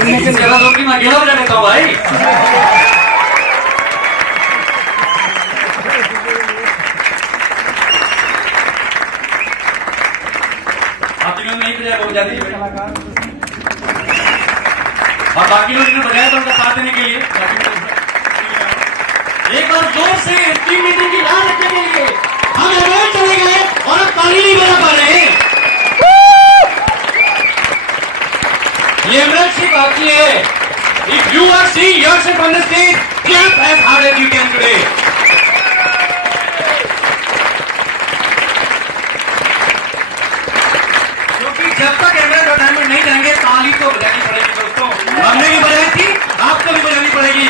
इससे ज्यादा लोग की मैं अकेला बजा लेता हूँ भाई। आप तीनों नहीं बजाया वो बजा दीजिए और बाकी लोग जिन्होंने बजाया तो उनका साथ देने के लिए एक बार जोर से टीम मीटिंग की राह रखने के लिए हम एमरेट चले गए और अब ताली नहीं बजा पा रहे हैं। ये एमरेट सिर्फ बाकी है। If you are seeing yourself on the stage, clap as hard as you can today. क्योंकि जब तक एमरेट और डायमंड नहीं जाएंगे ताली तो बजानी पड़ेगी दोस्तों। हमने भी बजाई थी, आपको भी बजानी पड़ेगी।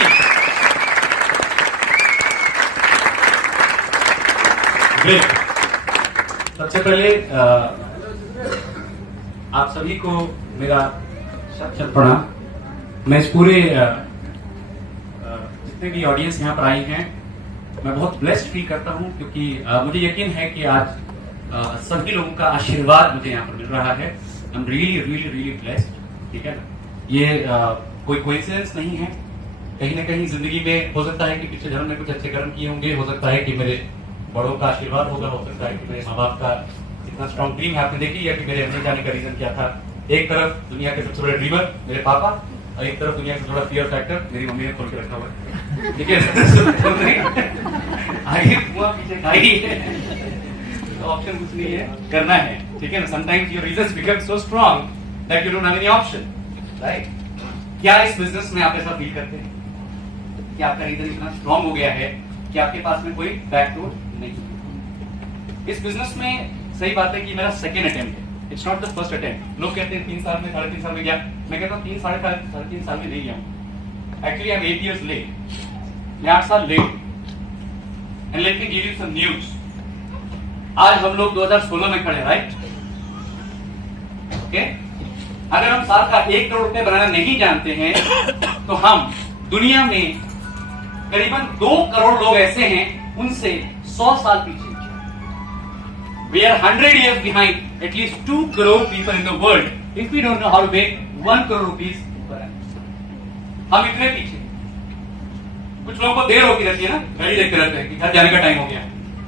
सबसे पहले आप सभी को मेरा शत प्रणाम। मैं इस पूरे जितने भी ऑडियंस यहाँ पर आई हैं मैं बहुत ब्लेस्ड फील करता हूँ क्योंकि मुझे यकीन है कि आज सभी लोगों का आशीर्वाद मुझे यहाँ पर मिल रहा है। आई am really really really blessed. ठीक है ना, ये कोई कोइंसिडेंस नहीं है। कहीं ना कहीं जिंदगी में हो सकता है कि पिछले जन्म में कुछ अच्छे कर्म किए होंगे, हो सकता है कि मेरे बड़ों का आशीर्वाद होगा, हो सकता है कि मेरे माँ बाप का इतना स्ट्रॉन्ग ड्रीम है आपने देखी है कि मेरे अंदर जाने का रीजन क्या था। एक तरफ दुनिया के सबसे बड़े ड्रीमर मेरे पापा और एक तरफ दुनिया का सबसे बड़ा फियर फैक्टर मेरी मम्मी ने खोल के रखा हुआ है। ठीक है, आगे कुआं पीछे खाई है तो ऑप्शन कुछ नहीं है, करना है। ठीक है ना, sometimes your reasons become so strong that you don't have any option, right. क्या इस बिजनेस में आप ऐसा फील करते हैं कि आपका रीजन इतना स्ट्रॉन्ग हो गया है कि आपके पास में कोई बैकडोर नहीं? इस बिजनेस में सही बात है कि मेरा सेकेंड अटेम्प्ट है, it's not the first attempt. लोग कहते हैं 3 साल में 3.5 साल में गया, मैं कहता हूँ 3 साल में नहीं गया। एक्चुअली आई एम 8 years लेट, मैं 8 साल late. And let me give you some news. आज हम लोग 2016 में खड़े, राइट? ओके, अगर हम साल का 1 करोड़ रुपए बनाना नहीं जानते हैं तो हम दुनिया में करीबन 2 करोड़ लोग ऐसे हैं उनसे 100 साल पीछे। We are 100 years behind at least 2 crore people in the world if we don't know how to make 1 crore rupees per annum. हम इतने पीछे। कुछ लोगों को देर होती रहती है ना, घड़ी देखते रहते हैं कि घर जाने का टाइम हो गया।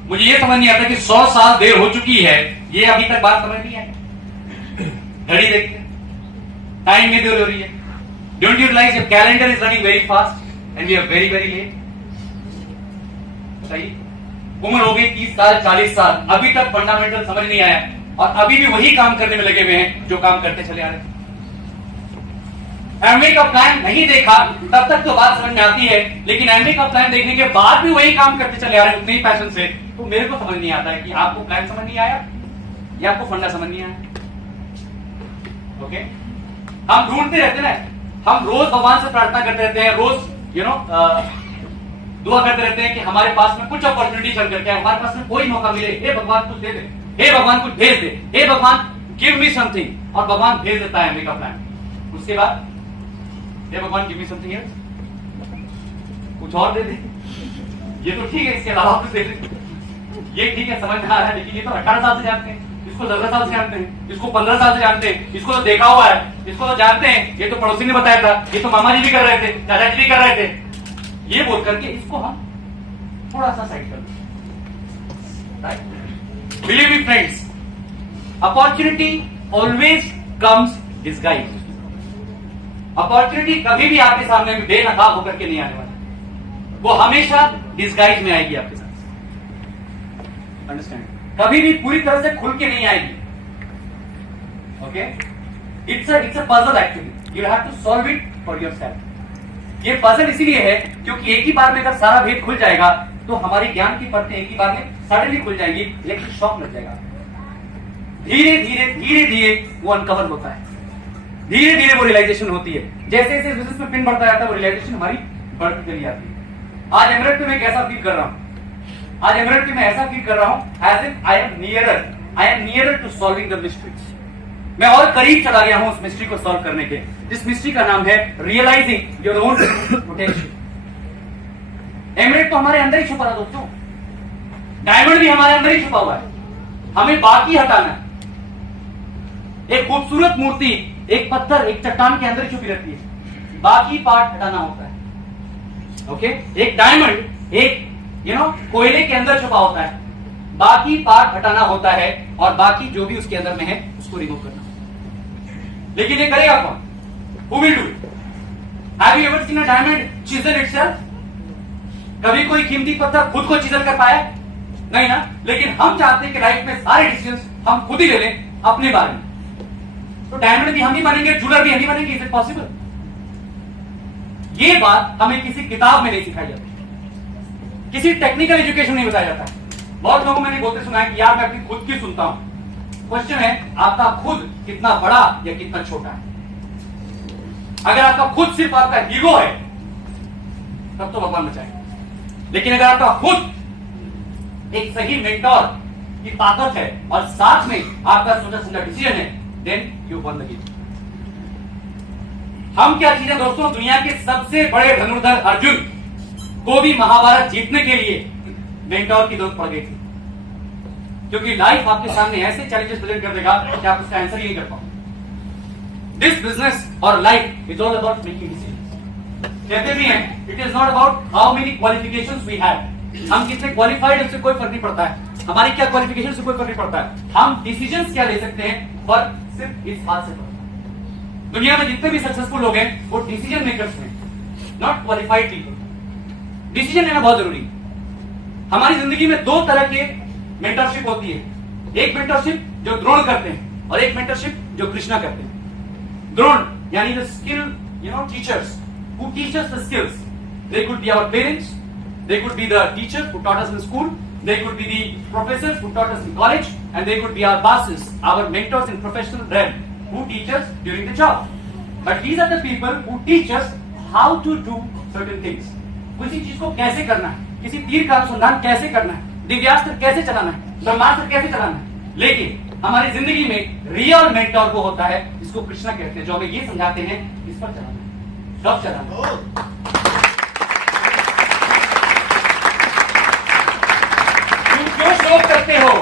मुझे ये समझ नहीं आता कि 100 साल देर हो चुकी है, ये अभी तक बात समझ नहीं आई। घड़ी देखते टाइम में देर हो रही है। Don't you realize your calendar is running very fast and we are very very late? सही। उम्र हो गई 30 साल 40 साल, अभी तक फंडामेंटल समझ नहीं आया और अभी भी वही काम करने में लगे हुए हैं जो काम करते चले आ रहे हैं। एमवे का प्लान नहीं देखा तब तक तो बात समझ में आती है, लेकिन एमवे का प्लान देखने के बाद भी वही काम करते चले आ रहे हैं उतने ही पैशन से, तो मेरे को समझ नहीं आता है कि आपको प्लान समझ नहीं आया या आपको फंडा समझ नहीं आया। ओके, हम ढूंढते रहते हैं, हम रोज भगवान से प्रार्थना करते रहते हैं, रोज दुआ करते रहते हैं कि हमारे पास में कुछ अपॉर्चुनिटी चल करके हमारे पास में कोई मौका मिले। हे भगवान कुछ दे दे, हे भगवान कुछ भेज दे, हे भगवान गिव मी समथिंग, और भगवान भेज देता है एमवे का प्लान। उसके बाद हे भगवान गिव मी समथिंग एल्स, कुछ और दे दे। ये तो ठीक है, इसके अलावा कुछ दे दे, ये ठीक है, समझ में आ रहा है, लेकिन ये तो 18 साल से जानते हैं, इसको 18 साल से जानते हैं, इसको 15 साल से जानते हैं, इसको तो देखा हुआ है, इसको तो जानते हैं, ये तो पड़ोसी ने बताया था, ये तो मामा जी भी कर रहे थे, दादाजी भी कर रहे थे, ये बोल करके इसको हम थोड़ा सा साइड कर दें, right? Believe me friends, opportunity always comes disguise. Opportunity कभी भी आपके सामने बेनकाब होकर के नहीं आने वाली, वो हमेशा डिस्गाइज में आएगी आपके साथ। अंडरस्टैंड? कभी भी पूरी तरह से खुल के नहीं आएगी। Okay, it's a puzzle actually, you have to solve it for yourself. ये पजल इसीलिए है क्योंकि एक ही बार में अगर सारा भेद खुल जाएगा तो हमारी ज्ञान की परतें एक ही बार में सडनली खुल जाएगी, इलेक्ट्रिक शॉक लग जाएगा। धीरे धीरे धीरे धीरे वो अनकवर होता है, धीरे धीरे वो रियलाइजेशन होती है। जैसे जैसे बिजनेस में पिन बढ़ता जाता है वो रियलाइजेशन हमारी बढ़ती चली जाती है। आज एमरेट में मैं कैसा फील कर रहा हूं, आज एमरेट में मैं ऐसा फील कर रहा हूं as if I am nearer to solving the mystery. मैं और करीब चला गया हूं उस मिस्ट्री को सॉल्व करने के, जिस मिस्ट्री का नाम है रियलाइजिंग योर ओन पोटेंशियल। एमरेट तो हमारे अंदर ही छुपा है दोस्तों, डायमंड भी हमारे अंदर ही छुपा हुआ है, हमें बाकी हटाना है। एक खूबसूरत मूर्ति एक पत्थर एक चट्टान के अंदर छुपी रहती है, बाकी पार्ट हटाना होता है। ओके, एक डायमंड एक कोयले के अंदर छुपा होता है, बाकी पार्ट हटाना होता है और बाकी जो भी उसके अंदर में है उसको रिमूव करना। लेकिन ये करेगा कौन? Who will do it? Have you ever seen a diamond chisel itself? कभी कोई कीमती पत्थर खुद को चिजल कर पाया? नहीं ना। लेकिन हम चाहते हैं कि लाइफ में सारे डिसीजंस हम खुद ही ले लें अपने बारे में। तो डायमंड भी हम ही बनेंगे, जूलर भी हम ही बनेंगे। Is it possible? ये बात हमें किसी किताब में नहीं सिखाई जाती, किसी टेक्निकल एजुकेशन नहीं बताया जाता है। बहुत लोगों को मैंने बोलते सुना है कि यार मैं अपनी खुद की सुनता हूं। क्वेश्चन है आपका खुद कितना बड़ा या कितना छोटा है। अगर आपका खुद सिर्फ आपका ईगो है तब तो भगवान बचाएगा, लेकिन अगर आपका खुद एक सही मेंटोर की ताकत है और साथ में आपका सोचा समझा डिसीजन है, then you won the game. हम क्या चीजें दोस्तों, दुनिया के सबसे बड़े धनुर्धर अर्जुन को भी महाभारत जीतने के लिए मेंटोर की जरूरत पड़ गई थी, क्योंकि लाइफ आपके सामने ऐसे चैलेंजेस प्रेजेंट कर देगा कि आप उसका आंसर ही नहीं कर पाओगे। दिस बिजनेस और life is all about making decisions. कहते भी हैं it is not about how many qualifications we have, हम कितने क्वालिफाइड उससे कोई फर्क नहीं पड़ता है, हमारी क्या क्वालिफिकेशन से कोई फर्क नहीं पड़ता है, हम डिसीजंस क्या ले सकते हैं फर्क सिर्फ इस बात से पड़ता है। दुनिया में जितने भी सक्सेसफुल लोग हैं वो डिसीजन मेकर्स हैं, नॉट क्वालिफाइड पीपल। डिसीजन लेना बहुत जरूरी है। हमारी जिंदगी में दो तरह के मेंटरशिप होती है, एक मेंटरशिप जो द्रोण करते हैं और एक मेंटरशिप जो कृष्णा करते हैं। द्रोण यानी the skill teachers who teach us the skills. They could be our parents, they could be the teachers who taught us in school, they could be the professors who taught us in college, and they could be our bosses, our mentors in professional realm who teach us during the job. But these are the people who teach us how to do certain things. किसी चीज को कैसे करना है, किसी तीर का अनुसंधान कैसे करना है, दिव्यास्त्र कैसे चलाना है, ब्रह्मास्त्र कैसे चलाना है। लेकिन हमारी जिंदगी में रियल मेंटर वो होता है जिसको कृष्णा कहते हैं, जो हमें ये समझाते हैं इस पर चलाना है, कब चलाना है। तुम क्यों शोक करते हो?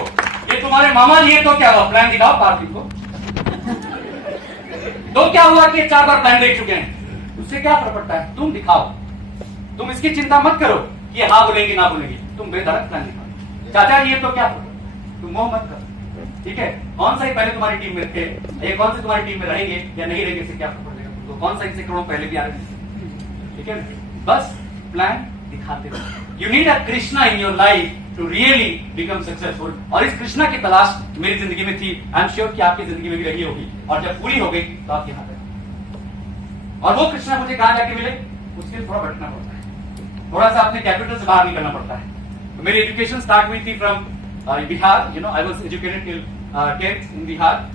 ये तुम्हारे मामा जी है तो क्या हुआ? प्लान दिखाओ पार्थिव को। तो क्या हुआ कि 4 बार प्लान देख चुके हैं, उससे क्या फर्क पड़ता है? तुम दिखाओ, तुम इसकी चिंता मत करो कि हाँ बोलेंगे ना बोलेंगे, तुम बेधड़क प्लान दिखाओ। चाचा ये तो क्या, तुम मोह मत करो, ठीक है। कौन सा ही पहले तुम्हारी टीम में थे, ये कौन से तुम्हारी टीम में रहेंगे या नहीं रहेंगे, इससे क्या फर्क पड़ेगा तुमको? कौन सा इनसे करोड़ पहले भी आ रहे, ठीक है। बस प्लान दिखाते रहो। You need a Krishna in your life to really become successful. और इस कृष्णा की तलाश मेरी जिंदगी में थी, आई एम श्योर कि आपकी जिंदगी में भी रही होगी, और जब पूरी हो गई तो आप यहाँ पे। और वो कृष्णा मुझे कहां जाके मिले, उसके लिए थोड़ा भटकना पड़ता है, थोड़ा सा अपने कैपिटल से बाहर निकलना पड़ता है। तो मेरी एजुकेशन स्टार्ट हुई थी from Bihar, I was educated till 10th in Bihar.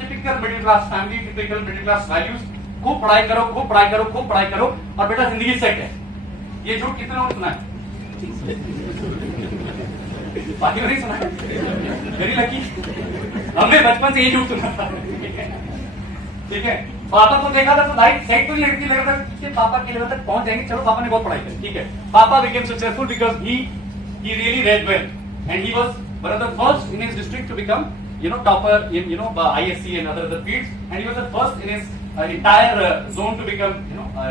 Typical middle class family, typical middle class values, खूब पढ़ाई करो, खूब पढ़ाई करो, खूब पढ़ाई करो और बेटा जिंदगी सेट है। ये झूठ कितने लोगों ने सुना है? बाकी नहीं सुना है, वेरी लकी। हमने बचपन से ये झूठ सुना था, ठीक है। पापा को देखा था तो लाइफ सेट तो नहीं लगती, लग रहा था कि पापा के लेवल तक पहुंच जाएंगे, चलो पापा ने बहुत पढ़ाई की, ठीक है। पापा became successful because he really read well and he was one of the first in his district to become topper in ISC and other fields, and he was the first in his entire zone to become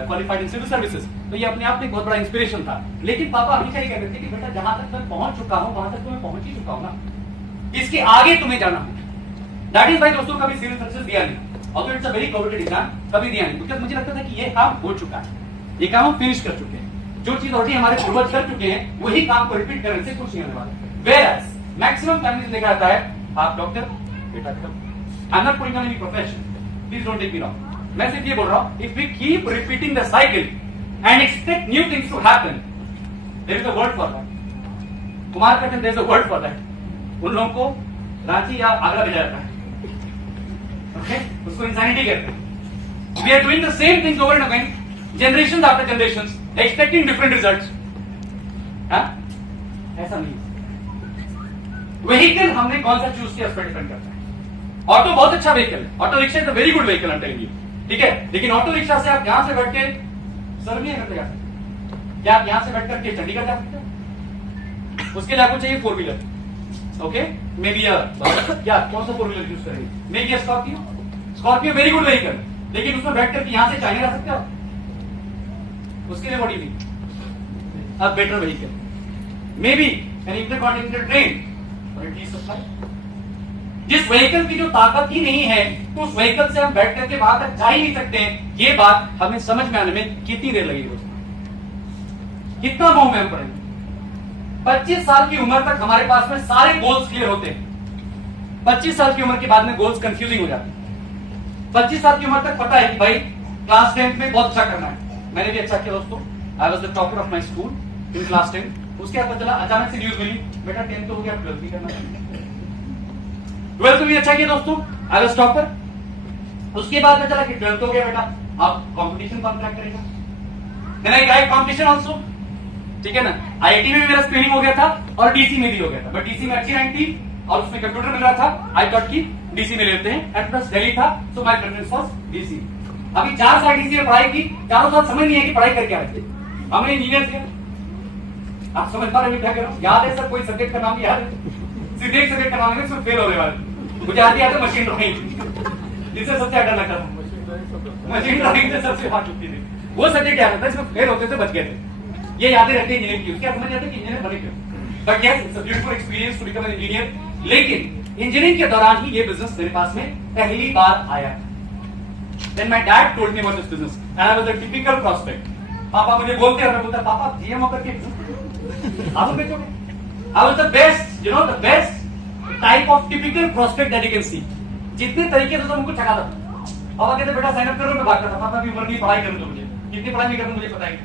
qualified in civil services. तो ये अपने आप में बहुत बड़ा inspiration था। लेकिन पापा हमेशा ये कहते थे कि बेटा जहां तक मैं पहुंच चुका हूं वहां तक तो मैं पहुंच ही चुका हूं ना, इसके आगे तुम्हें जाना है। दैट इज वाई दोस्तों कभी सिविल सर्विसेज दिया नहीं, और it's a very competitive exam, कभी दिया नहीं, बिकॉज मुझे लगता था कि ये काम हो चुका है, ये काम हम फिनिश कर चुके हैं, जो चीज ऑलरेडी हमारे पूर्वज कर चुके हैं वही काम को रिपीट करने से कुछ नहीं होने वाला। वेयर मैक्सिमम फैमिलीज देखा जाता है आप डॉक्टर, बेटा I am not putting on any profession, please don't take me wrong, मैं सिर्फ ये बोल रहा हूं, if we keep repeating the cycle and expect new things to happen, there is a word for that. Kumar कहते हैं there is a word for that. उन लोगों को रांची या आगरा भेजा जाता है, ओके, उसको इंसैनिटी कहते हैं। We are doing the same things over and again, generations after generations, expecting different results. ऐसा नहीं। व्हीकल हमने कौन सा चूज किया उस पर डिपेंड करता है। ऑटो बहुत अच्छा व्हीकल है, auto rickshaw is a very good vehicle, I am telling you, ठीक है। लेकिन ऑटो रिक्शा से आप यहां से बैठ के सर्विया करते जा सकते, क्या आप यहां से बैठ करके चंडीगढ़ जा सकते हो? उसके लिए आपको चाहिए 4 व्हीलर, ओके, मे बी क्या कौन सा 4 व्हीलर यूज करेंगे? May be Scorpio, Scorpio very good vehicle, लेकिन उसमें बैठ करके यहां से चाइना जा सकते हो? उसके लिए what do you need? A better vehicle, maybe an intercontinental train और इट इज सप्लाई। जिस व्हीकल की जो ताकत ही नहीं है तो उस व्हीकल से हम बैठ करके वहां तक जा ही नहीं सकते हैं। ये बात हमें समझ में आने में कितनी देर लगेगी दोस्तों? कितना मोह में हम पड़ेंगे? 25 साल की उम्र तक हमारे पास में सारे गोल्स क्लियर होते हैं। 25 साल की उम्र के बाद में गोल्स कंफ्यूजिंग हो जाते हैं। 25 साल की उम्र तक पता है कि भाई क्लास 10 में बहुत अच्छा करना है। मैंने भी अच्छा किया दोस्तों, I was the topper of my school in class 10। उसके बाद पता चला, अचानक से न्यूज मिली, बेटा 10 तो हो गया, 12th भी करना है। 12th में भी अच्छा किया दोस्तों, आई वाज टॉपर। उसके बाद में चला कि 12th हो गया बेटा, अब कंपटीशन कौन क्रैक करेगा? Then I tried competition also, ठीक है ना। आईआईटी में भी मेरा स्क्रीनिंग हो गया था और डीसी में भी हो गया था, बट डीसी में अच्छी रैंक थी और उसमें कंप्यूटर मिल रहा था। आई थॉट कि डीसी में लेते हैं, एट प्लस दिल्ली था, so my preference was DC. अभी 4 साल डीसी में पढ़ाई की, चारों साल समझ नहीं है कि पढ़ाई करके आए थे। हमने इंजीनियर किया, आप समझ पा रहे हैं क्या कर रहा हूं? याद है सर कोई सब्जेक्ट का नाम याद है? सिर्फ एक सब्जेक्ट का नाम है, फेल होने वाले। मुझे आती है मशीन ड्राइंग, जिससे सबसे डर लगता था। मशीन ड्राइंग से सबसे हाथ उठती थी। वो सब्जेक्ट याद था, इसमें फेल होते थे, बच गए थे। ये यादें रहती है इंजीनियरिंग की, उसके समझ जाते कि इंजीनियर बने क्यों। But yes, it's a beautiful experience to become an engineer. लेकिन इंजीनियरिंग के दौरान ही ये बिजनेस मेरे पास में पहली बार आया। Then my dad told me about this business and I was a typical prospect. पापा मुझे बोलते हैं, मैं बोलता पापा जीएमओ करके आप लोग बेचोगे? I was the best, you know, the best type of typical prospect that you can see. जितने तरीके से तो उनको चखा था। पापा कहते बेटा साइन अप करो, मैं भागता था। पापा की उम्र नहीं, पढ़ाई करो तो मुझे कितनी पढ़ाई नहीं करता मुझे पता ही,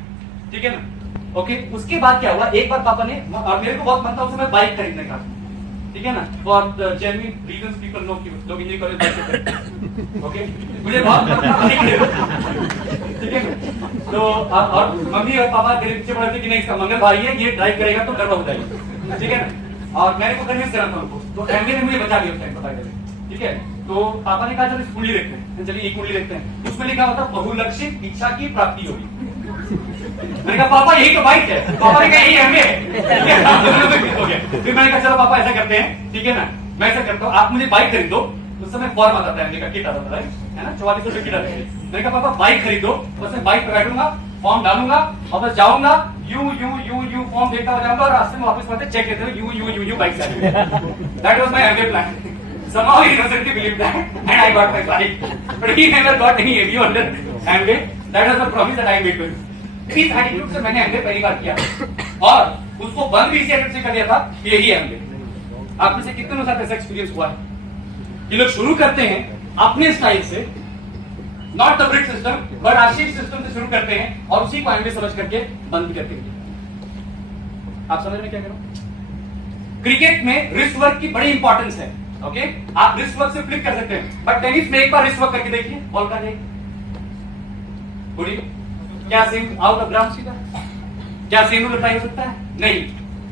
ठीक है ना। ओके, उसके बाद क्या हुआ, एक बार पापा ने, और मेरे को बहुत मन था उस समय बाइक खरीदने का, ठीक है ना। For the genuine reasons people know कि लोग इंजीनियर कॉलेज बाइक खरीदते हैं। ओके, मुझे बहुत मन था बाइक खरीदने, ठीक है। तो और मम्मी और पापा मेरे पीछे पड़े थे कि नहीं इसका मंगल भाई है, ये ड्राइव करेगा तो गर्व हो जाएगा, ठीक है ना। और मैंने को कन्विंस करा था उनको, तो एमबीए ने मुझे बचा लिया उस टाइम, पता है, ठीक है। तो पापा ने कहा चलो इस कुंडली देखते हैं, चलिए एक कुंडली देखते हैं। उसमें लिखा होता बहुलक्षित इच्छा की प्राप्ति होगी। मैंने कहा पापा यही तो बाइक है। पापा ने कहा यही एमबीए है। हो गया। फिर मैंने कहा चलो पापा ऐसा करते हैं, ठीक है ना, मैं ऐसा करता हूँ, आप मुझे बाइक खरीद दो। उस समय फॉर्म आता था एमबीए का, किट आता था, है ना, 4400 रुपये किट आता है। मैंने कहा पापा बाइक खरीद दो, बस मैं बाइक पे बैठूंगा, फॉर्म डालूंगा और बस जाऊंगा, यू फॉर्म देखता हो जाऊंगा और रास्ते में वापस आते चेक लेते हुए यू बाइक से। That was my MBA plan. Somehow he innocently believed that, and I got my bike. But he never got any ABU under MBA. That was the promise that I made to him. इस attitude से मैंने MBA पहली बार किया और उसको बंद भी इसी एटीट्यूड से कर दिया था कि यही MBA। आप में से कितने साथ ऐसा एक्सपीरियंस हुआ है कि लोग शुरू करते हैं अपने स्टाइल से, not the Brit system but Ashish system से शुरू करते हैं और उसी को MBA समझ करके बंद भी करते हैं। आप समझ में क्या करो? क्रिकेट में रिस्ट वर्क की बड़ी इंपॉर्टेंस है। ओके, आप रिस्ट वर्क से फ्लिक कर सकते हैं, बट टेनिस में एक बार रिस्ट वर्क करके देखिए, बॉल का नहीं क्या सेम आउट ऑफ ग्राउंड सीधा, क्या सेम रूल अप्लाई हो सकता है? नहीं।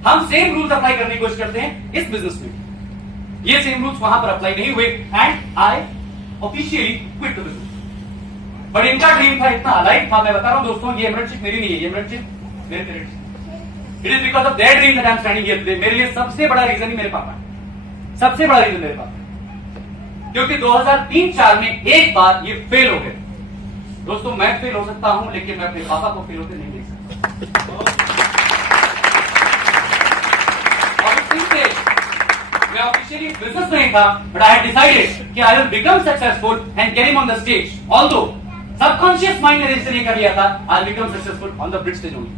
हम सेम रूल्स अप्लाई करने की कोशिश करते हैं इस बिजनेस में, ये सेम रूल्स वहां पर अप्लाई नहीं हुए and I officially quit the business. But इनका ड्रीम था, इतना अलाइव था, मैं बता रहा हूं दोस्तों, ये एमरेटशिप मेरी नहीं है, ये एमरेटशिप मेरे parents. It is because of their dream that I am standing here today. मेरे लिए सबसे बड़ा रीजन ही मेरे पापा है, सबसे बड़ा रीजन मेरे पास, क्योंकि 2003-4 में एक बार ये फेल हो गए। दोस्तों मैं फेल हो सकता हूं लेकिन मैं अपने पापा को फेल होते नहीं देख सकता। और उस दिन से मैं ऑफिशियली बिजनेस में था, बट आई हैड डिसाइडेड कि I will become successful and get him on the stage. Although subconscious mind ने रजिस्टर कर लिया था, I will become successful on the bridge stage only.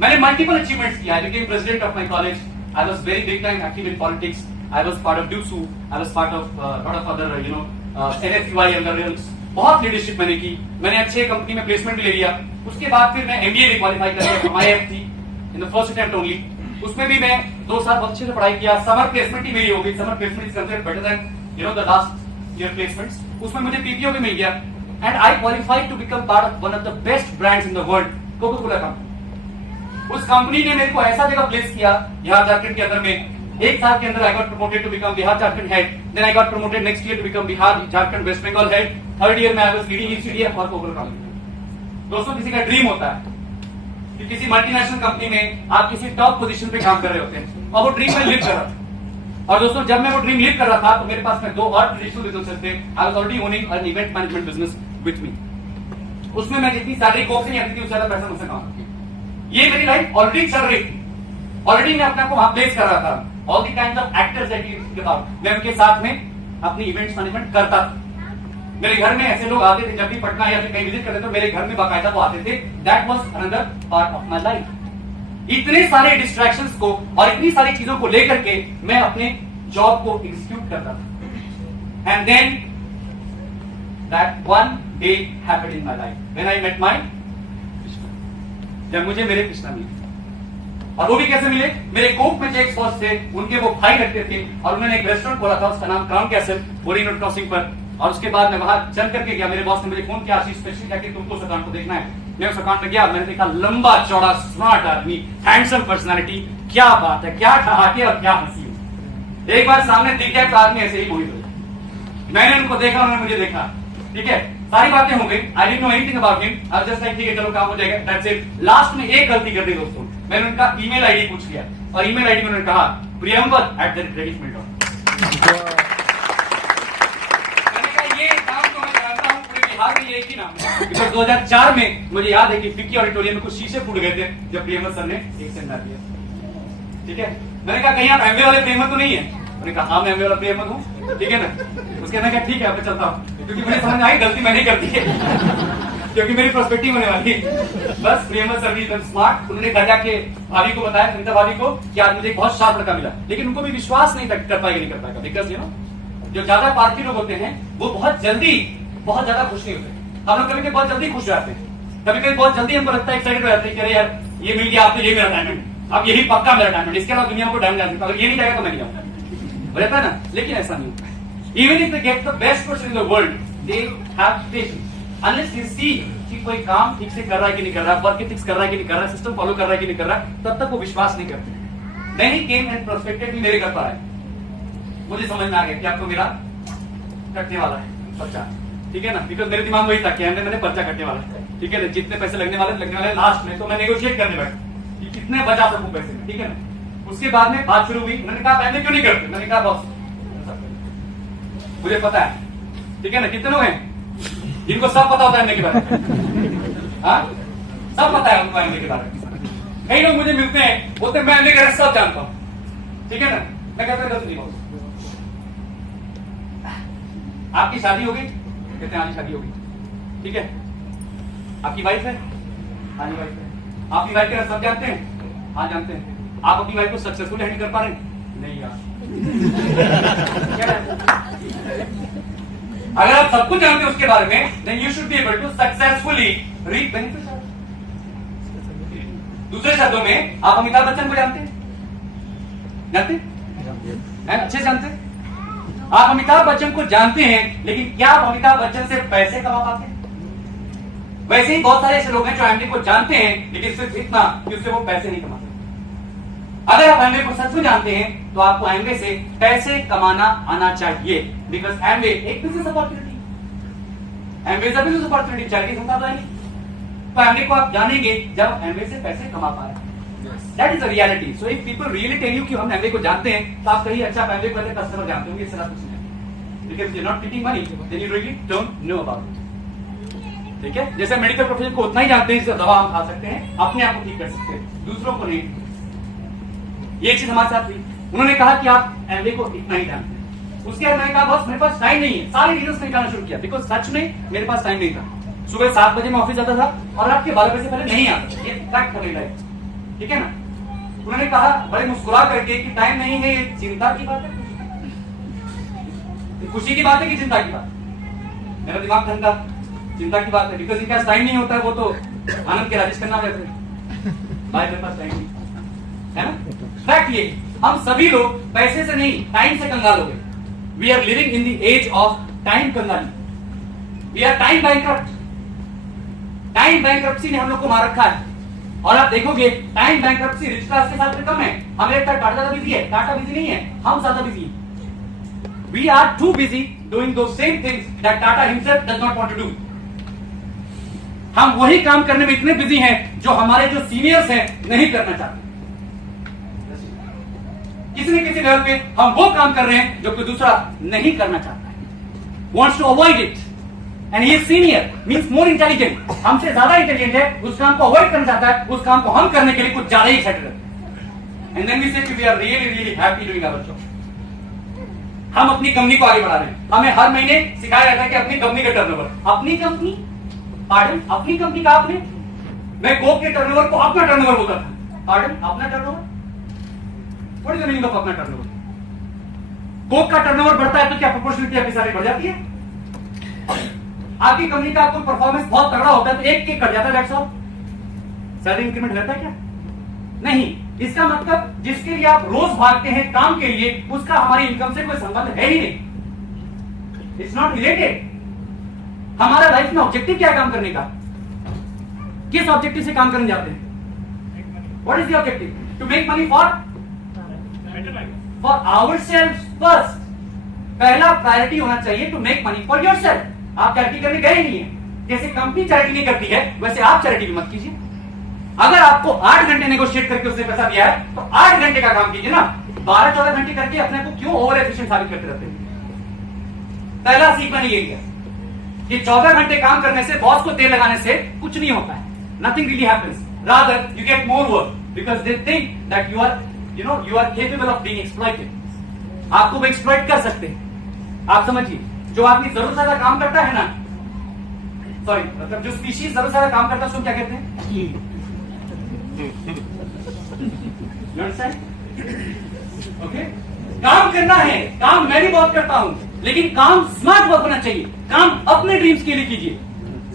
मैंने मल्टीपल अचीवमेंट्स किया। I became president of my college, I was very big time active in politics, I was part of DUSU, I was part of lot of other NSUI undergrounds, बहुत leadership मैंने की। मैंने अच्छे company में placement भी ले लिया। उसके बाद फिर मैं MBA भी क्वालिफाई कर लिया, IIF थी in the first attempt only. उसमें भी मैं 2 साल बहुत अच्छे से पढ़ाई किया। समर प्लेसमेंट ही मेरी हो गई। Summer placement is considered better than the last year placements. उसमें मुझे PPO भी मिल गया and I qualified to become part of one of the best brands in the world, Coca Cola company. उस company ने मेरे को ऐसा जगह प्लेस किया यहाँ झारखंड के अंदर में, एक साल के अंदर I got promoted to become Bihar Jharkhand head, then I got promoted next year to become Bihar Jharkhand West Bengal head, third year में I was leading East India for Coca Cola. दोस्तों किसी का ड्रीम होता है कि किसी मल्टीनेशनल कंपनी में आप किसी टॉप पोजीशन पे काम कर रहे होते हैं और वो ड्रीम में लिव कर रहा था। और दोस्तों जब मैं वो ड्रीम लिव कर रहा था तो मेरे पास में 2 और ट्रेडिशनल बिजनेस थे। I was already owning an event management business with me. उसमें मैं जितनी सैलरी कोक से नहीं आती थी उससे ज्यादा पैसा मुझसे कमाती थी। ये मेरी लाइफ ऑलरेडी चल रही थी, ऑलरेडी मैं अपने आप को वहां प्लेस कर रहा था। All the kind of actors मैं उनके साथ में अपनी इवेंट्स मैनेजमेंट करता था। मेरे घर में ऐसे लोग आते थे जब भी पटना या फिर कहीं विजिट करते तो मेरे घर में बाकायदा वो आते थे। That was another part of my life. इतने सारे डिस्ट्रैक्शंस को और इतनी सारी चीजों को लेकर के मैं अपने जॉब को एग्जीक्यूट करता था। And then that one day happened in my life when I met my जब मुझे मेरे कृष्णा मिले। और वो भी कैसे मिले? मेरे कोक में जो एक बॉस थे उनके वो भाई रखते थे और उन्होंने एक रेस्टोरेंट खोला था, उसका नाम crown castle, boring road crossing पर। और उसके बाद मैं वहां चल करके गया, मेरे बॉस ने मुझे फोन किया, आशीष स्पेशली क्या कि तुमको उस अकाउंट को देखना है। मैं उस अकाउंट में गया, मैंने देखा लंबा चौड़ा स्मार्ट आदमी, हैंडसम पर्सनालिटी, क्या बात है, क्या ठहाके और क्या हंसी। एक बार सामने दिख गया तो आदमी ऐसे ही मोहित हो गया। मैंने उनको देखा, उन्होंने मुझे देखा, ठीक है, सारी बातें हो गई। I didn't know anything about him. I just like ठीक है चलो काम हो जाएगा, दैट्स इट। लास्ट में एक गलती कर दी दोस्तों, मैंने उनका ईमेल आईडी पूछ लिया और ईमेल आईडी में उन्होंने कहा priyamwat@creditmail.com। ये काम तो मैं जानता हूं पूरे बिहार में एक ही नाम है। बिकॉज़ 2004 में मुझे याद है कि फिक्की ऑडिटोरियम में कुछ शीशे फूट गए थे जब प्रियमवत सर ने एक सेंडा दिया, ठीक है। मैंने कहा कहीं आप एमवे वाले प्रियमवत तो नहीं है? उन्होंने कहा हाँ मैं एमवे वाला प्रियमवत हूँ, ठीक है ना। उसके मैंने कहा ठीक है अब चलता हूँ, क्योंकि मुझे समझ आई गलती मैंने कर दी है क्योंकि मेरी प्रोस्पेक्टिव होने वाली है। बस प्रियमवत सर भी एकदम स्मार्ट, उन्होंने घर जाके भाभी को बताया, सुनीता भाभी को, कि आज मुझे एक बहुत शार्प लड़का मिला। लेकिन उनको भी विश्वास नहीं कर पाएगा, नहीं कर पाएगा, बिकॉज यू नो जो ज्यादा पारखी लोग होते हैं वो बहुत जल्दी बहुत ज्यादा खुश नहीं होते। हम लोग कभी बहुत जल्दी खुश हो जाते हैं, कभी कभी बहुत जल्दी हमको लगता है एक्साइटेड हो जाते हैं कि अरे यार ये मिल गया, आप तो ये मेरा डायमंड, अब यही पक्का मेरा डायमंड, इसके अलावा दुनिया को डायमंड डायमंड, अगर ये नहीं जाएगा तो मैं नहीं जाऊंगा, हो जाता है ना। लेकिन ऐसा नहीं होता है। Even if they get the best person in the world, they have patience unless they see कि कोई काम ठीक से कर रहा है कि नहीं कर रहा है, वर्क एथिक्स कर रहा है कि नहीं कर रहा है, सिस्टम फॉलो कर रहा है कि नहीं कर रहा है, तब तक वो विश्वास नहीं करते। देन ही केम एंड प्रोस्पेक्टेड मी मेरे घर पर आए, मुझे समझ में आ गया कि आपको मेरा कटने वाला है पर्चा, ठीक है ना। बिकॉज मेरे दिमाग में वही था कि मैंने पर्चा कटने वाला है, ठीक है ना। जितने पैसे लगने वाले लास्ट में, तो मैं नेगोशिएट करने बैठा कि कितने बचा सकूं पैसे में, ठीक है ना। उसके बाद में बात शुरू हुई, उन्होंने कहा पहले क्यों नहीं करते? मैंने कहा बॉस मुझे पता है, ठीक है ना। कितने लोग हैं जिनको सब पता होता है एमए के बारे में? हाँ सब पता है उनको एमए के बारे में। कई लोग मुझे मिलते हैं, बोलते हैं मैं एमए का सब जानता हूं, ठीक है ना। मैं कहता हूं नहीं बॉस, आपकी शादी हो गई? कहते हैं हाँ शादी हो गई, ठीक है। आपकी वाइफ है? हाँ जी वाइफ है। आपकी वाइफ के सब जानते हैं? हाँ जानते हैं। आप अपनी वाइफ को सक्सेसफुल हैंडल कर पा रहे हैं? नहीं यार अगर आप सब कुछ जानते हैं उसके बारे में, then you should be able to successfully reap benefits। दूसरे शब्दों में आप अमिताभ बच्चन को जानते हैं? जानते हैं? अच्छे जानते हैं। आप अमिताभ बच्चन को जानते हैं, लेकिन क्या आप अमिताभ बच्चन से पैसे कमा पाते हैं? वैसे ही बहुत सारे ऐसे लोग हैं जो एमडी को जानते हैं, लेकिन सिर्फ इतना कि उससे वो पैसे नहीं कमाते। अगर आप एमवे को सच में जानते हैं तो आपको एमवे से पैसे कमाना आना चाहिए, बिकॉज एमवे एक business opportunity, Amway is a business opportunity, charity संस्था तो है नहीं। तो एमवे को आप जानेंगे जब एमवे से पैसे कमा पा रहे हैं। That is the reality. So if people really tell you कि हम एमवे को जानते हैं, तो आप कहीं अच्छा एमवे को ऐसे कस्टमर जानते होंगे, इससे कुछ नहीं। Because you not taking money, then you really don't know about it, ठीक है। जैसे मेडिकल प्रोफेशन को उतना ही जानते हैं जिससे दवा हम खा सकते हैं, अपने आप को ठीक कर सकते हैं, दूसरों को नहीं। ये चीज हमारे साथ हुई। उन्होंने कहा कि आप एमवे को इतना ही जानते हैं। उसके बाद मैंने कहा बस मेरे पास टाइम नहीं है, सारी डिटेल्स निकालना शुरू किया, बिकॉज सच में मेरे पास टाइम नहीं था। सुबह 7 बजे मैं ऑफिस जाता था और रात के 12 बजे से पहले नहीं आता, ये फैक्ट था मेरी लाइफ, ठीक है ना। उन्होंने कहा बड़े मुस्कुरा करके कि टाइम नहीं है, ये चिंता की बात है, खुशी की बात है कि चिंता की बात? मेरा दिमाग ठंडा, चिंता की बात है, बिकॉज इनके पास टाइम नहीं होता है। वो तो आनंद के राजेश खन्ना जैसे, भाई मेरे पास टाइम नहीं है ना। फैक्ट ये, हम सभी लोग पैसे से नहीं टाइम से कंगाल हो गए। We are living in the age of time kangali, we are time bankrupt. Time bankruptcy ने हम लोग को मार रखा है। और आप देखोगे टाइम बैंकरप्सी रिच क्लास के साथ में कम है। हमें लगता है टाटा ज्यादा बिजी है, टाटा बिजी नहीं है, हम ज्यादा बिजी हैं। We are too busy doing the same things that Tata himself does not want to do. हम वही काम करने में इतने बिजी हैं जो हमारे जो सीनियर्स हैं नहीं करना चाहते। किसी न किसी लेवल पे हम वो काम कर रहे हैं जो कोई दूसरा नहीं करना चाहता है, wants to avoid it, and he is senior means more intelligent, हमसे ज्यादा इंटेलिजेंट है, उस काम को अवॉइड करना चाहता है, उस काम को हम करने के लिए कुछ ज्यादा ही एक्साइटेड रहते हैं। And then we say we are really happy doing our job. हम अपनी कंपनी को आगे बढ़ा रहे हैं। हमें हर महीने सिखाया जाता है कि अपनी कंपनी का टर्नओवर, अपनी कंपनी, पार्डन, अपनी कंपनी का आपने, मैं कोक के टर्नओवर को अपना टर्नओवर बोलता था। पार्डन, अपना turnover, what is the meaning of अपना टर्नओवर? कोक का टर्नओवर बढ़ता है तो क्या प्रोपोर्शनलिटी आपकी सैलरी बढ़ जाती है? आपकी कंपनी का कोई परफॉर्मेंस बहुत तगड़ा होता है तो एक केक कट जाता है, दैट्स ऑल। सैलरी इंक्रीमेंट रहता है क्या? नहीं। इसका मतलब जिसके लिए आप रोज भागते हैं काम के लिए, उसका हमारी इनकम से कोई संबंध है ही नहीं। It's not related. हमारा लाइफ में ऑब्जेक्टिव क्या है काम करने का? किस ऑब्जेक्टिव से काम करने जाते हैं? What is the objective? To make money for ourselves first. पहला प्रायोरिटी होना चाहिए to make money for yourself. आप चैरिटी करने गए नहीं है, जैसे कंपनी चैरिटी नहीं करती है वैसे आप चैरिटी भी मत कीजिए। अगर आपको 8 घंटे नेगोशिएट करके उसने पैसा दिया है तो 8 घंटे का काम कीजिए ना। 12-14 घंटे करके अपने को क्यों ओवर एफिशिएंट साबित करते रहते हैं? पहला सीखना यही है कि 14 घंटे काम करने से, बॉस को तेल लगाने से कुछ नहीं होता है। Nothing really happens, rather you get more work because they think that you are capable of being exploited. आपको वो एक्सप्लॉइट कर सकते हैं। आप समझिए, जो आदमी जरूर ज्यादा काम करता है ना, सॉरी मतलब जो स्पीशीज जरूर ज्यादा काम करता है उसको क्या कहते हैं? ओके, काम करना है, काम मैं भी बहुत करता हूं, लेकिन काम स्मार्ट वर्क होना चाहिए। काम अपने ड्रीम्स के लिए कीजिए।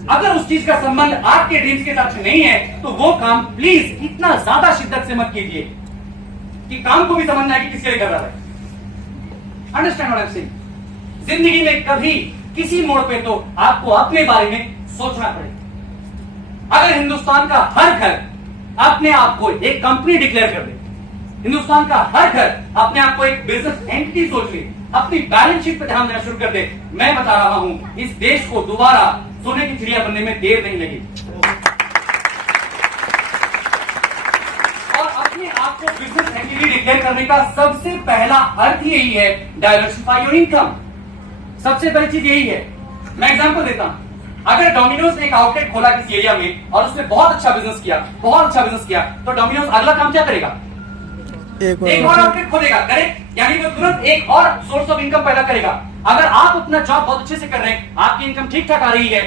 अगर उस चीज का संबंध आपके ड्रीम्स के साथ नहीं है तो वो काम प्लीज इतना ज्यादा शिद्दत से मत कीजिए कि काम को भी समझना है कि किसके लिए कर रहा है। Understand what I am saying? जिंदगी में कभी किसी मोड़ पे तो आपको अपने बारे में सोचना पड़ेगा। अगर हिंदुस्तान का हर घर अपने आप को एक कंपनी डिक्लेयर कर दे, हिंदुस्तान का हर घर अपने आप को एक बिजनेस एंटिटी सोच ले, अपनी बैलेंस शीट पर ध्यान देना शुरू कर दे, मैं बता रहा हूं इस देश को दोबारा सोने की चिड़िया बनने में देर नहीं लगेगी। और अपने आप को बिजनेस एंटिटी डिक्लेयर करने का सबसे पहला अर्थ यही है, डाइवर्सिफाई योर इनकम। सबसे बड़ी चीज यही है। मैं एग्जांपल देता हूं, अगर डोमिनोज ने एक आउटलेट खोला किसी एरिया में और उसने बहुत अच्छा बिजनेस किया, तो डोमिनोज अगला काम क्या करेगा? एक और आउटलेट खोलेगा, करेक्ट? यानी वो तुरंत एक और सोर्स ऑफ इनकम पैदा करेगा। अगर आप अपना जॉब बहुत अच्छे से कर रहे हैं, आपकी इनकम ठीक ठाक आ रही है,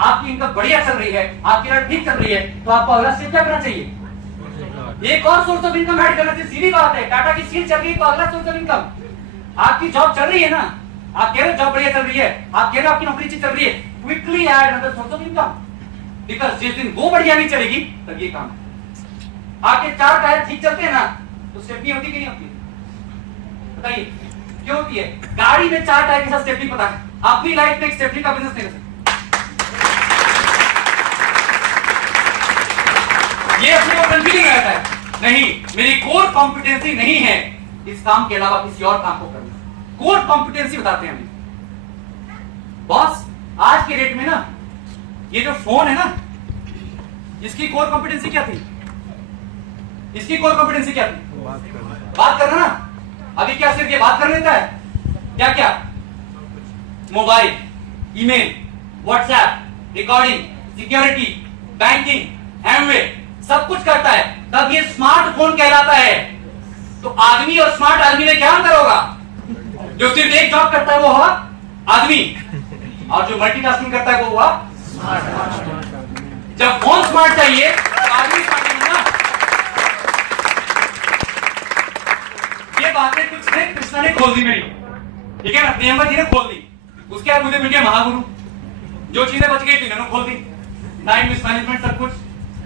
आपकी इनकम बढ़िया चल रही है, आपकी लाइफ ठीक चल रही है, तो आपको अगला स्टेप क्या करना चाहिए? एक और सोर्स ऑफ इनकम ऐड करना चाहिए। सीधी बात है, टाटा की सील चल रही है तो अगला सोर्स ऑफ इनकम। आपकी जॉब चल रही है ना, आप कह रहे जॉब बढ़िया चल रही है, आप कह रहे आपकी नौकरी अच्छी चल रही है, quickly add another source of income, because जिस दिन वो बढ़िया नहीं चलेगी तब ये काम। आपके 4 टायर ठीक चलते हैं ना तो स्टेपनी होती कि नहीं होती? बताइए क्यों होती है? गाड़ी में 4 टायर के साथ स्टेपनी पता है, अपनी लाइफ में एक स्टेपनी का बिजनेस नहीं कर सकते। ये अपने को कंफ्यूजिंग रहता है, नहीं मेरी कोर कॉम्पिटेंसी नहीं है इस काम के अलावा किसी और काम को करना। कोर कॉम्पिटेंसी बताते हैं हमें। बॉस आज के डेट में ना ये जो फोन है ना, इसकी कोर कॉम्पिटेंसी क्या थी? इसकी कोर कॉम्पिटेंसी क्या थी? बात करना ना। अभी क्या सिर्फ ये बात कर लेता है? क्या क्या? Mobile, email, WhatsApp, recording, security, banking, हैंडवे सब कुछ करता है, तब ये स्मार्टफोन कहलाता है। तो आदमी और स्मार्ट आदमी में क्या अंतर होगा? जो सिर्फ एक जॉब करता है वो हुआ आदमी, और जो मल्टीटास्किंग करता है वो हुआ स्मार्ट। जब फोन स्मार्ट चाहिए तो आदमी स्मार्ट है ना। ये बातें कुछ ने कृष्णा ने खोल दी मेरी, ठीक है ना, प्रियंका जी ने खोल दी। उसके बाद मुझे मिल गया महागुरु, जो चीजें बच गई थी इन्होंने खोल दी। टाइम मैनेजमेंट सब कुछ।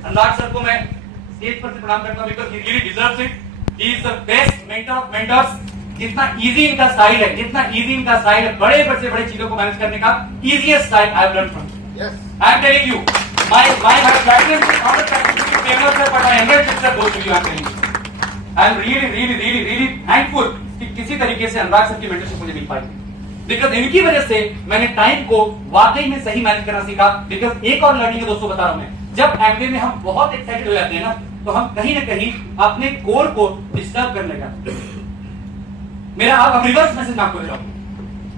अनुराग सर को मैं स्टेज पर से प्रणाम करता हूं because he really deserves it. He is the best mentor of mentors. जितना इजी इनका स्टाइल है, बड़े से बड़े चीजों को मैनेज करने का easiest style I have learn from. I am telling you, my platinum is not a famous sir but I 100% goes to you. I am really thankful कि किसी तरीके से अनुराग सर की मेंटरशिप मुझे मिल पाई, बिकॉज इनकी वजह से मैंने टाइम को वाकई में सही मैनेज करना सीखा। बिकॉज एक और लर्निंग है दोस्तों, बता रहा हूं मैं, जब एमबीए में हम बहुत एक्साइटेड हो जाते हैं ना, तो हम कहीं ना कहीं अपने कोर को डिस्टर्ब करने लगते हैं। मेरा आप रिवर्स मैसेज आपको दे रहा हूं,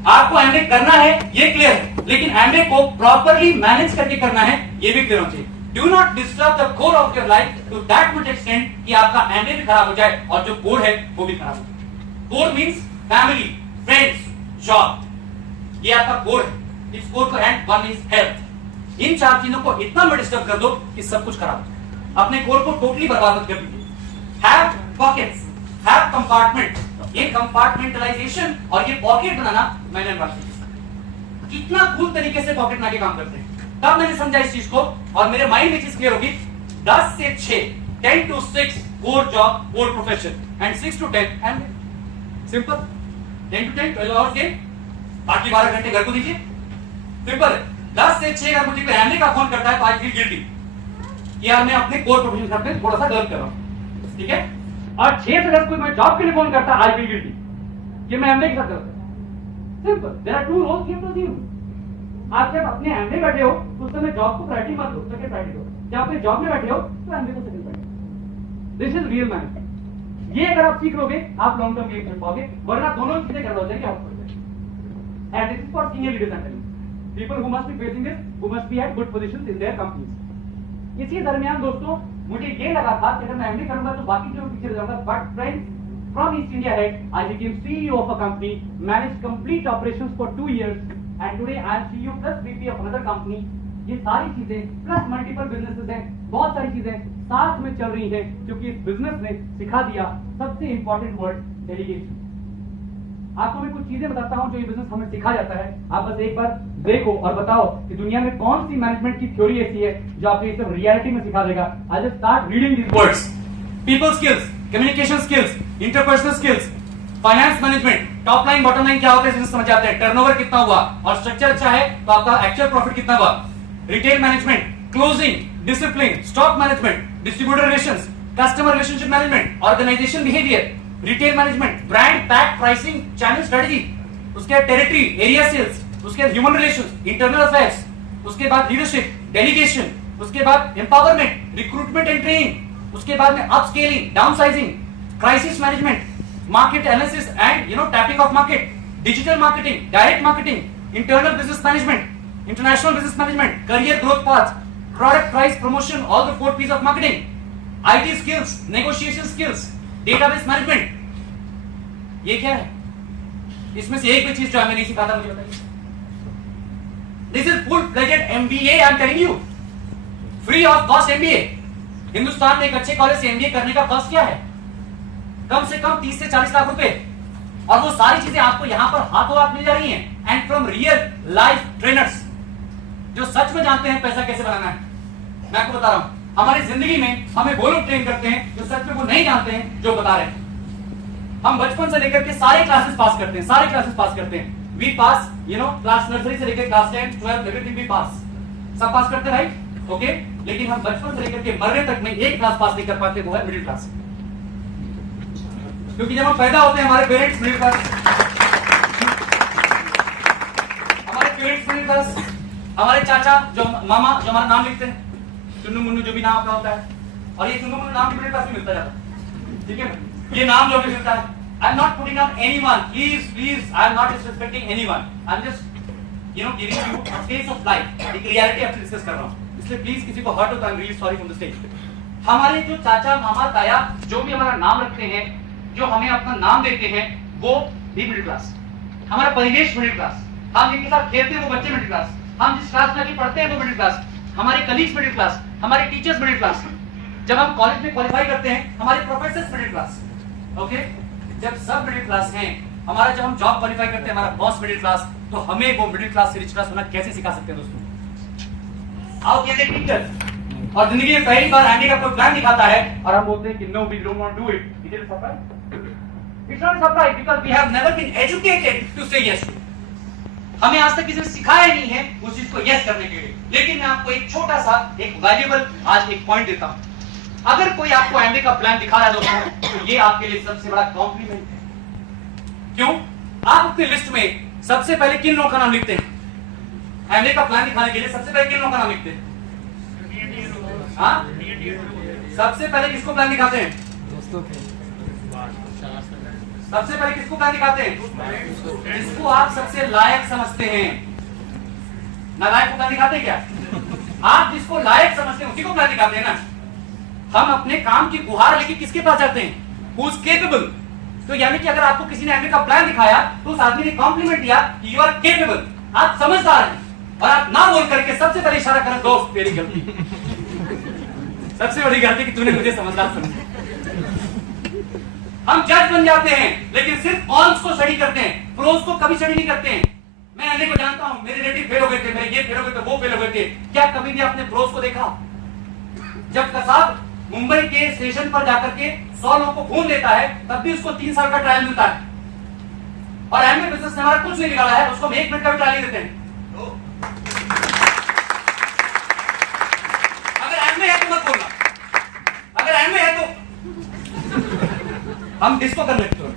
आपको एमबीए करना है ये क्लियर है, लेकिन एमबीए को प्रॉपरली मैनेज करके करना है, ये भी क्लियर होना चाहिए। Do not disturb the core of your life to that much extent कि आपका एमबीए भी खराब हो जाए और जो कोर है वो भी खराब हो जाए। Core means family, friends, job, ये आपका कोर है। इस कोर को एंड वन इज हेल्थ। इन चार चीजों को इतना मत डिस्टर्ब कर दो कि सब कुछ खराब हो जाए। अपने कोर को टोटली बर्बाद कर दीजिए। Have pockets, have compartment. ये कंपार्टमेंटलाइजेशन और ये पॉकेट बनाना मैंने बात कितना कूल तरीके से पॉकेट बना के काम करते हैं। तब मैंने समझा इस चीज को और मेरे माइंड में चीज क्लियर होगी। 10 से 6, 10 to 6 core job, core profession and 6 to 10 and simple. 10 to 10 12 hours के, बाकी 12 घंटे घर को दीजिए। सिंपल। 10 से 6 अगर मुझे कोई एमबीए का फोन करता है तो आई फील गिल्टी यार मैं अपने कोर प्रोफेशन पे थोड़ा सा गलत कर रहा हूं, ठीक है। और 6 से 10 कोई मैं जॉब के लिए फोन करता है आई फील गिल्टी कि मैं एमबीए के साथ गलत। Simple. There are two roles given to you. आप जब अपने एमबीए बैठे हो तो उस समय जॉब को प्रायोरिटी मत दो, सेकंड प्रायोरिटी दो। जब अपने जॉब में बैठे हो तो एमबीए को second priority. This is real management. ये अगर आप सीख लोगे आप लॉन्ग टर्म गेम खेल पाओगे, वरना दोनों चीजें कर लो जाएंगे आपको। And this is for senior leaders and people who must be facing this, who must be at good positions in their companies. इसी दरमियान दोस्तों मुझे ये लगा था कि अगर मैं एमबीए करूंगा तो बाकी जो पीछे रह जाऊंगा, but friends from East India head, I became CEO of a company, managed complete operations for 2 years, and today I am CEO plus VP of another company. ये सारी चीजें प्लस मल्टीपल बिजनेसेस हैं, बहुत सारी चीजें साथ में चल रही हैं, क्योंकि इस बिजनेस ने सिखा दिया सबसे इंपॉर्टेंट वर्ड डेलीगेशन। आपको मैं कुछ चीजें बताता हूं जो ये बिजनेस हमें सिखा जाता है। आप बस एक बार देखो और बताओ कि दुनिया में कौन सी मैनेजमेंट की थ्योरी ऐसी है जो आपको ये सब रियलिटी में सिखा देगा। I just start reading these words. People skills, communication skills, interpersonal skills, finance management, top line bottom line क्या होता है बिजनेस समझ जाते हैं, टर्नओवर कितना हुआ और स्ट्रक्चर अच्छा है तो आपका एक्चुअल प्रॉफिट कितना हुआ, retail management, closing, discipline, stock management, distributor relations, customer relationship management, organisation behaviour, retail management, brand, pack, pricing, channel strategy, उसके टेरिटरी, एरिया सेल्स, उसके ह्यूमन रिलेशंस, इंटरनल अफेयर्स, उसके बाद लीडरशिप, डेलीगेशन, उसके बाद empowerment, recruitment and training, उसके बाद में upscaling, downsizing, crisis management, market analysis and tapping of market, digital marketing, direct marketing, internal business management, international business management, career growth path, product price promotion, all the 4 P's of marketing, IT skills, negotiation skills, database management. ये क्या है? इसमें से एक भी चीज जो हमें नहीं सिखाता मुझे बताइए। This is full fledged MBA, I am telling you, free of cost MBA. Hindustan में एक अच्छे कॉलेज से एमबीए करने का कॉस्ट क्या है? कम से कम 30 से 40 लाख रुपए, और वो सारी चीजें आपको यहां पर हाथों हाथ मिल जा रही हैं, and from real life trainers जो सच में जानते हैं पैसा कैसे बनाना है। मैं आपको बता रहा हूं, हमारी जिंदगी में हमें वो लोग ट्रेन करते हैं जो सच में वो नहीं जानते हैं जो बता रहे हैं। हम बचपन से लेकर के सारे क्लासेस पास करते हैं, सारे क्लासेस पास करते हैं। वी पास, क्लास नर्सरी से लेकर क्लास 10, 12 एवरीथिंग वी पास, सब पास करते हैं, राइट? ओके। लेकिन हम बचपन से लेकर के मरने तक में एक क्लास पास नहीं कर पाते, वो है मिडिल क्लास। क्योंकि जब हम पैदा होते हैं हमारे पेरेंट्स मिडिल क्लास, हमारे चाचा जो मामा जो हमारा नाम लिखते हैं, चुन्नू मुन्नू जो भी नाम आपका होता है, और ये चुन्नू मुन्नू नाम मिडिल क्लास में मिलता जाता है, ठीक है ना? ये नाम जो भी मिलता है, आई am not putting down anyone, please I am not disrespecting anyone, I am just giving you a face of life, एक रियलिटी आपसे डिस्कस कर रहा हूं। इसलिए प्लीज किसी को हर्ट हो तो आई am really sorry from the stage. हमारे जो चाचा मामा ताया जो भी हमारा नाम रखते हैं, जो हमें अपना नाम देते हैं, वो भी मिडिल क्लास। हमारा परिवेश मिडिल क्लास, हम जिनके साथ खेलते हैं वो बच्चे मिडिल क्लास, हम जिस क्लास में आके पढ़ते हैं वो मिडिल क्लास, हमारे कलीग्स मिडिल क्लास, हमारे टीचर्स मिडिल क्लास, जब हम कॉलेज में क्वालिफाई करते हैं हमारे प्रोफेसर्स मिडिल क्लास। ओके, जब सब मिडिल क्लास हैं, हमारा जब हम जॉब क्वालिफाई करते हैं हमारा बॉस मिडिल क्लास, तो हमें वो मिडिल क्लास से रिच क्लास होना कैसे सिखा सकते हैं दोस्तों? आओ कहते हैं टीचर, और जिंदगी में पहली बार एमबीए का कोई प्लान दिखाता है और हम बोलते हैं कि no we don't want to do it. It is surprise, it's not surprise because we have never been educated to say yes. हमें आज तक किसी ने सिखाया नहीं है उस चीज को यस करने के लिए। लेकिन मैं आपको एक छोटा सा एक वैल्यूएबल आज एक पॉइंट देता हूं। अगर कोई आपको एमबीए का प्लान दिखा रहा है दोस्तों, तो ये आपके लिए सबसे बड़ा कॉम्प्लीमेंट है। क्यों? आप अपनी लिस्ट में सबसे पहले किन लोगों का नाम लिखते हैं? एमबीए का प्लान दिखाने के लिए सबसे पहले किन लोगों का नाम लिखते हैं? हाँ, सबसे पहले किसको प्लान दिखाते हैं? दोस्तों के। सबसे पहले किसको प्लान दिखाते हैं? जिसको आप सबसे लायक समझते हैं। नालायक को प्लान दिखाते हैं क्या? आप जिसको लायक समझते हैं उसी को प्लान दिखाते हैं ना। हम अपने काम की गुहार लेके किसके पास जाते हैं? Who is capable. तो यानी कि अगर आपको किसी ने एमबीए का प्लान दिखाया तो उस आदमी ने कॉम्प्लीमेंट दिया कि यू आर केपेबल, आप समझदार हैं, और आप ना बोल करके सबसे पहले इशारा करें दोस्त तेरी गलती। सबसे बड़ी गलती कि तूने मुझे समझदार समझा। हम जज बन जाते हैं लेकिन सिर्फ कॉन्स को स्टडी करते हैं, प्रोस को कभी स्टडी नहीं करते हैं। मैं एमबीए को जानता हूं, मेरे रिलेटिव फेल हो गए थे, मेरे ये फेल हो गए थे, वो फेल हो गए थे। क्या कभी भी आपने प्रोस को देखा? जब कसाब मुंबई के स्टेशन पर जाकर के 100 लोगों को खून देता है तब भी उसको 3 साल का ट्रायल मिलता है। और एमबीए बिजनेस ने हमारा कुछ नहीं निकाला है, उसको हम 1 मिनट का भी ट्रायल नहीं देते हैं। अगर एमबीए है तो मत बोलना, अगर एमबीए है तो हम डिस्को कर लेते हैं।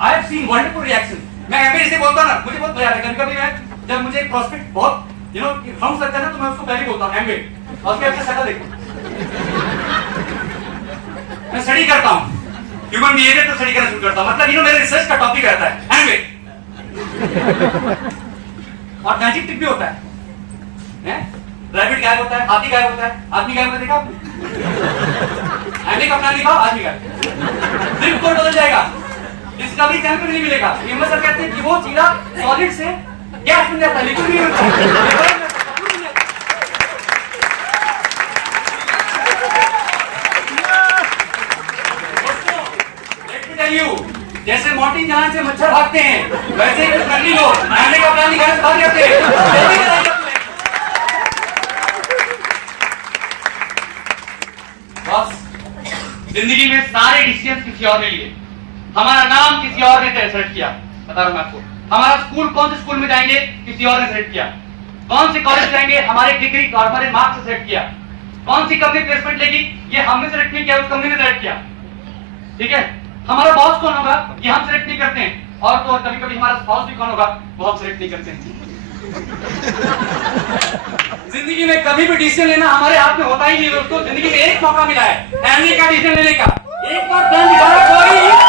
I have seen wonderful reaction. मैं एमबीए से बोलता ना, मुझे बहुत मजा आता है। कभी मैं जब मुझे एक प्रोस्पेक्ट बहुत हम लगता है ना, तो मैं उसको पहले बोलता हूँ एमबीए, और उसके अपने शक्ल देखो। मैं स्टडी करता हूं, ह्यूमन बिहेवियर को स्टडी करना शुरू करता हूं। मतलब मेरे रिसर्च का टॉपिक रहता है एमबीए। और मैजिक ट्रिक भी होता है, रैबिट गायब होता है, हाथी गायब होता है, आदमी गायब होता है। देखा आपने? एमबीए का प्लान दिखाओ, आदमी गायब, ट्रिप कोड बदल जाएगा, डिस्कवरी चैनल पर नहीं मिलेगा। फेमस सर कहते हैं कि वो चीजा सॉलिड से गैस बन जाता है, लिक्विड नहीं होता। जैसे मोर्टिन जहां से मच्छर भागते हैं वैसे ही कुछ नकली लोग एमबीए का प्लान निकालने से भाग जाते हैं। बस जिंदगी में सारे डिसीजन किसी और ने लिए। हमारा नाम किसी और ने सेलेक्ट किया। बता रहा हूं मैं आपको, हमारा स्कूल कौन से स्कूल में जाएंगे किसी और ने सेलेक्ट किया, कौन से कॉलेज जाएंगे हमारे डिग्री और हमारे मार्क्स से सेलेक्ट किया, कौन सी कंपनी प्लेसमेंट लेगी ये हमने सेलेक्ट नहीं किया, उस कंपनी ने सेलेक्ट किया। ठीक है, हमारा बॉस कौन होगा ये हम सेलेक्ट नहीं करते हैं, और तो कभी कभी हमारा स्पाउस भी कौन होगा वो हम सेलेक्ट नहीं करते हैं। जिंदगी में कभी भी डिसीजन लेना हमारे हाथ में होता ही नहीं दोस्तों। जिंदगी में एक मौका मिला है एमबीए का डिसीजन लेने का, एक बार प्लान निकाला कोई